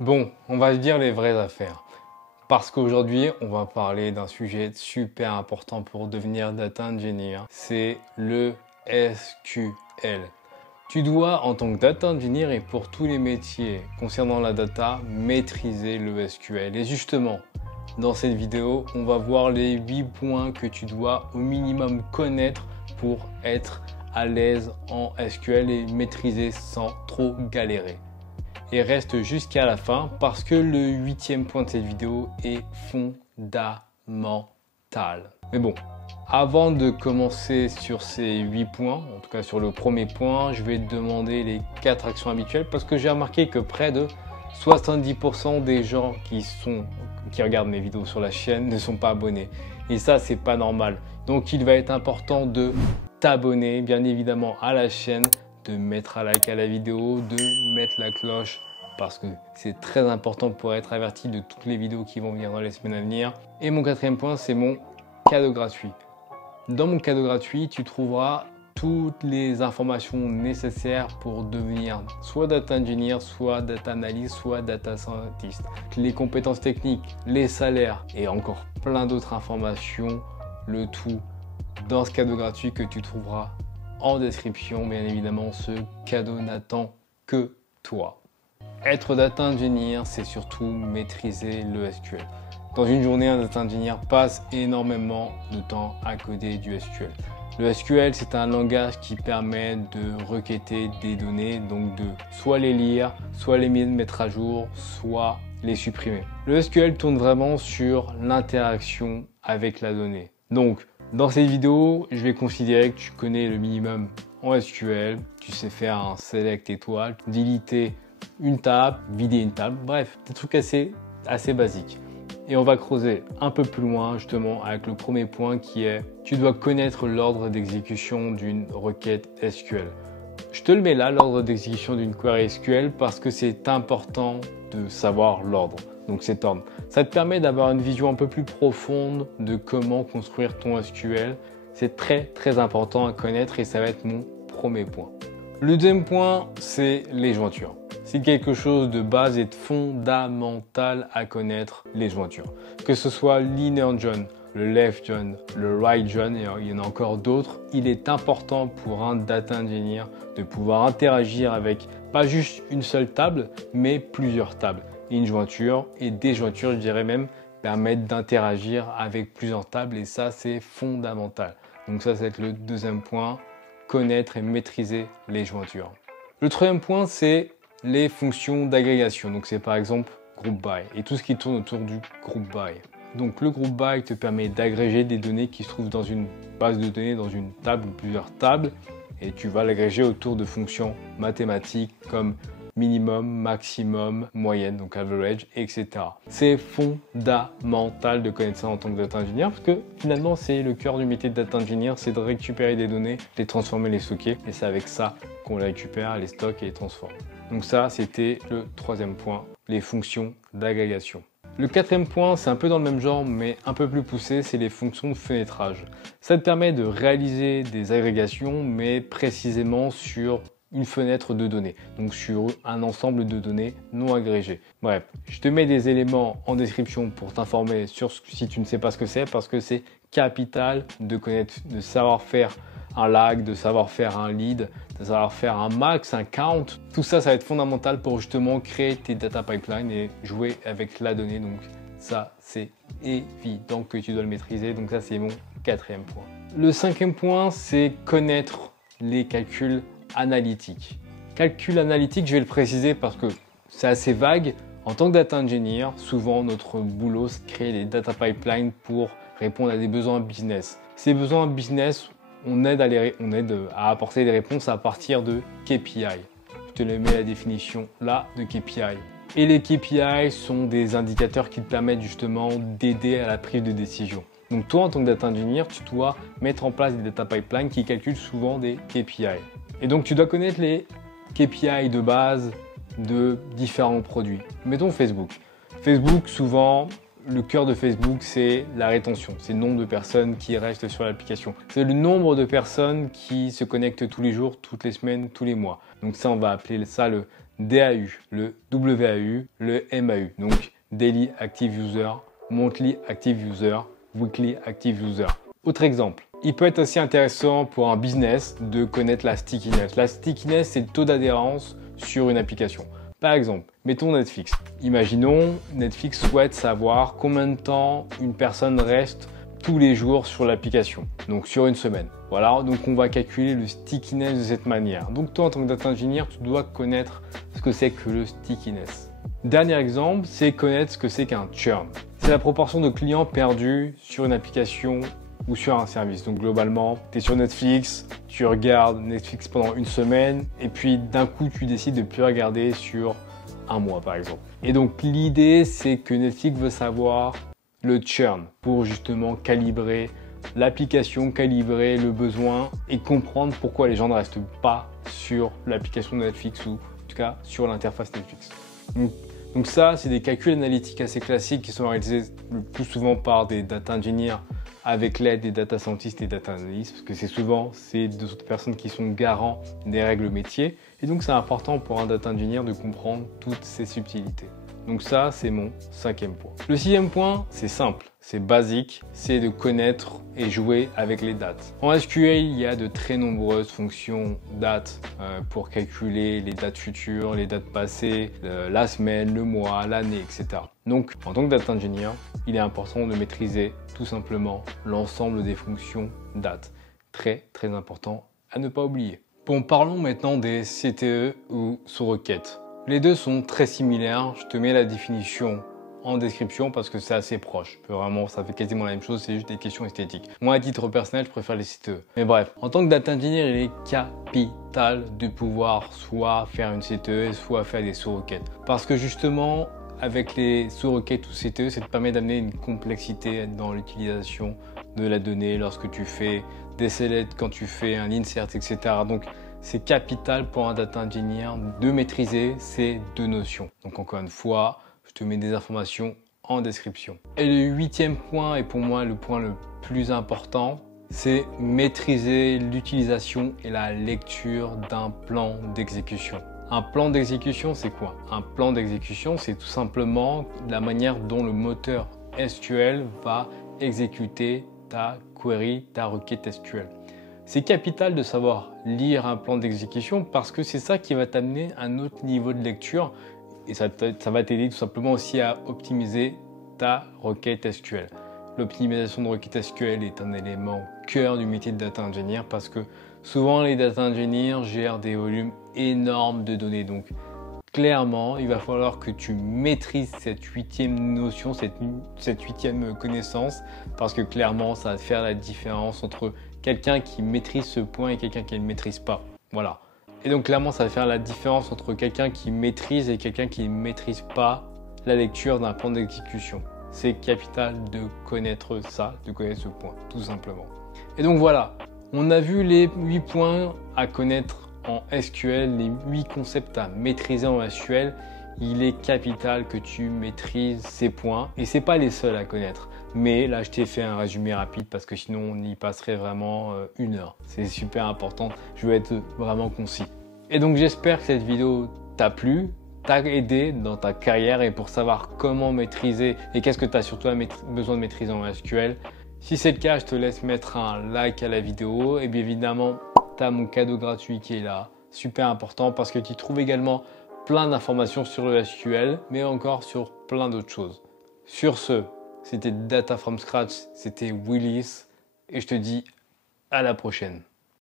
Bon, on va se dire les vraies affaires. Parce qu'aujourd'hui, on va parler d'un sujet super important pour devenir data engineer. C'est le SQL. Tu dois, en tant que data engineer et pour tous les métiers concernant la data, maîtriser le SQL. Et justement, dans cette vidéo, on va voir les 8 points que tu dois au minimum connaître pour être à l'aise en SQL et maîtriser sans trop galérer. Et reste jusqu'à la fin parce que le 8e point de cette vidéo est fondamental. Mais bon, avant de commencer sur ces 8 points, en tout cas sur le premier point, je vais te demander les 4 actions habituelles parce que j'ai remarqué que près de 70% des gens qui regardent mes vidéos sur la chaîne ne sont pas abonnés. Et ça, c'est pas normal. Donc il va être important de t'abonner bien évidemment à la chaîne, de mettre un like à la vidéo, de mettre la cloche parce que c'est très important pour être averti de toutes les vidéos qui vont venir dans les semaines à venir. Et mon 4e point, c'est mon cadeau gratuit. Dans mon cadeau gratuit, tu trouveras toutes les informations nécessaires pour devenir soit data engineer, soit data analyst, soit data scientist. Les compétences techniques, les salaires et encore plein d'autres informations, le tout dans ce cadeau gratuit que tu trouveras en description. Bien évidemment, ce cadeau n'attend que toi. Être data engineer, c'est surtout maîtriser le SQL. Dans une journée, un data engineer passe énormément de temps à coder du SQL. Le SQL, c'est un langage qui permet de requêter des données, donc de soit les lire, soit les mettre à jour, soit les supprimer. Le SQL tourne vraiment sur l'interaction avec la donnée. Donc, dans cette vidéo, je vais considérer que tu connais le minimum en SQL. Tu sais faire un select étoile, déliter une table, vider une table, bref, des trucs assez basiques. Et on va creuser un peu plus loin justement avec le premier point qui est tu dois connaître l'ordre d'exécution d'une requête SQL. Je te le mets là, l'ordre d'exécution d'une query SQL, parce que c'est important de savoir l'ordre. Donc cet ordre. Ça te permet d'avoir une vision un peu plus profonde de comment construire ton SQL. C'est très important à connaître et ça va être mon premier point. Le deuxième point, c'est les jointures. C'est quelque chose de base et de fondamental à connaître, les jointures. Que ce soit l'inner join, le left join, le right join, et il y en a encore d'autres, il est important pour un data engineer de pouvoir interagir avec pas juste une seule table, mais plusieurs tables. Une jointure et des jointures, je dirais même, permettent d'interagir avec plusieurs tables et ça, c'est fondamental. Donc ça va être le deuxième point, connaître et maîtriser les jointures. Le troisième point, c'est les fonctions d'agrégation. Donc c'est par exemple group by et tout ce qui tourne autour du group by. Donc le group by te permet d'agréger des données qui se trouvent dans une base de données, dans une table ou plusieurs tables, et tu vas l'agréger autour de fonctions mathématiques comme minimum, maximum, moyenne, donc average, etc. C'est fondamental de connaître ça en tant que data engineer parce que finalement c'est le cœur du métier de data engineer, c'est de récupérer des données, les transformer, les stocker, et c'est avec ça qu'on les récupère, les stocke et les transforme. Donc ça, c'était le troisième point, les fonctions d'agrégation. Le quatrième point, c'est un peu dans le même genre, mais un peu plus poussé, c'est les fonctions de fenêtrage. Ça te permet de réaliser des agrégations, mais précisément sur une fenêtre de données, donc sur un ensemble de données non agrégées. Bref, je te mets des éléments en description pour t'informer sur si tu ne sais pas ce que c'est, parce que c'est capital de connaître, de savoir faire un lag, de savoir faire un lead, de savoir faire un max, un count. Tout ça, ça va être fondamental pour justement créer tes data pipelines et jouer avec la donnée. Donc ça, c'est évident que tu dois le maîtriser. Donc ça, c'est mon quatrième point. Le cinquième point, c'est connaître les calculs analytiques. Calcul analytique, je vais le préciser parce que c'est assez vague. En tant que data engineer, souvent notre boulot, c'est de créer des data pipelines pour répondre à des besoins business. Ces besoins business, on aide à apporter des réponses à partir de KPI. Je te mets la définition là de KPI. Et les KPI sont des indicateurs qui te permettent justement d'aider à la prise de décision. Donc toi, en tant que data engineer, tu dois mettre en place des data pipelines qui calculent souvent des KPI. Et donc tu dois connaître les KPI de base de différents produits. Mettons Facebook. Facebook, souvent, le cœur de Facebook, c'est la rétention. C'est le nombre de personnes qui restent sur l'application. C'est le nombre de personnes qui se connectent tous les jours, toutes les semaines, tous les mois. Donc ça, on va appeler ça le DAU, le WAU, le MAU. Donc Daily Active User, Monthly Active User, Weekly Active User. Autre exemple. Il peut être aussi intéressant pour un business de connaître la stickiness. La stickiness, c'est le taux d'adhérence sur une application. Par exemple, mettons Netflix. Imaginons, Netflix souhaite savoir combien de temps une personne reste tous les jours sur l'application, donc sur une semaine. Voilà, donc on va calculer le stickiness de cette manière. Donc toi, en tant que data engineer, tu dois connaître ce que c'est que le stickiness. Dernier exemple, c'est connaître ce que c'est qu'un churn. C'est la proportion de clients perdus sur une application ou sur un service. Donc globalement, tu es sur Netflix, tu regardes Netflix pendant une semaine et puis d'un coup, tu décides de ne plus regarder sur un mois par exemple. Et donc l'idée, c'est que Netflix veut savoir le churn pour justement calibrer l'application, calibrer le besoin et comprendre pourquoi les gens ne restent pas sur l'application de Netflix ou en tout cas sur l'interface Netflix. Donc ça, c'est des calculs analytiques assez classiques qui sont réalisés le plus souvent par des data engineers avec l'aide des data scientists et data analysts, parce que c'est souvent ces deux autres personnes qui sont garants des règles métiers. Et donc c'est important pour un data engineer de comprendre toutes ces subtilités. Donc ça, c'est mon 5e point. Le 6e point, c'est simple, c'est basique, c'est de connaître et jouer avec les dates. En SQL, il y a de très nombreuses fonctions dates pour calculer les dates futures, les dates passées, la semaine, le mois, l'année, etc. Donc, en tant que data engineer, il est important de maîtriser tout simplement l'ensemble des fonctions dates. Très, très important à ne pas oublier. Bon, parlons maintenant des CTE ou sous-requêtes. Les deux sont très similaires. Je te mets la définition en description parce que c'est assez proche. Vraiment, ça fait quasiment la même chose, c'est juste des questions esthétiques. Moi, à titre personnel, je préfère les CTE. Mais bref, en tant que data engineer, il est capital de pouvoir soit faire une CTE, soit faire des sous-requêtes. Parce que justement, avec les sous-requêtes ou CTE, ça te permet d'amener une complexité dans l'utilisation de la donnée lorsque tu fais des selects, quand tu fais un insert, etc. Donc, c'est capital pour un data engineer de maîtriser ces deux notions. Donc encore une fois, je te mets des informations en description. Et le 8e point, et pour moi le point le plus important, c'est maîtriser l'utilisation et la lecture d'un plan d'exécution. Un plan d'exécution, c'est quoi? Un plan d'exécution, c'est tout simplement la manière dont le moteur SQL va exécuter ta query, ta requête SQL. C'est capital de savoir lire un plan d'exécution parce que c'est ça qui va t'amener à un autre niveau de lecture et ça va t'aider tout simplement aussi à optimiser ta requête SQL. L'optimisation de requête SQL est un élément cœur du métier de data engineer parce que souvent les data engineers gèrent des volumes énormes de données. Donc clairement, il va falloir que tu maîtrises cette 8e notion, cette 8e connaissance parce que clairement, ça va te faire la différence entre quelqu'un qui maîtrise ce point et quelqu'un qui ne le maîtrise pas. Voilà. Et donc clairement, ça va faire la différence entre quelqu'un qui maîtrise et quelqu'un qui ne maîtrise pas la lecture d'un plan d'exécution. C'est capital de connaître ça, de connaître ce point, tout simplement. Et donc voilà, on a vu les 8 points à connaître en SQL, les 8 concepts à maîtriser en SQL. Il est capital que tu maîtrises ces points et ce n'est pas les seuls à connaître. Mais là, je t'ai fait un résumé rapide parce que sinon, on y passerait vraiment 1 heure. C'est super important. Je veux être vraiment concis. Et donc, j'espère que cette vidéo t'a plu, t'a aidé dans ta carrière et pour savoir comment maîtriser et qu'est-ce que tu as surtout besoin de maîtriser en SQL. Si c'est le cas, je te laisse mettre un like à la vidéo. Et bien évidemment, tu as mon cadeau gratuit qui est là. Super important parce que tu trouves également plein d'informations sur le SQL, mais encore sur plein d'autres choses. Sur ce, c'était Data from Scratch, c'était Willis et je te dis à la prochaine.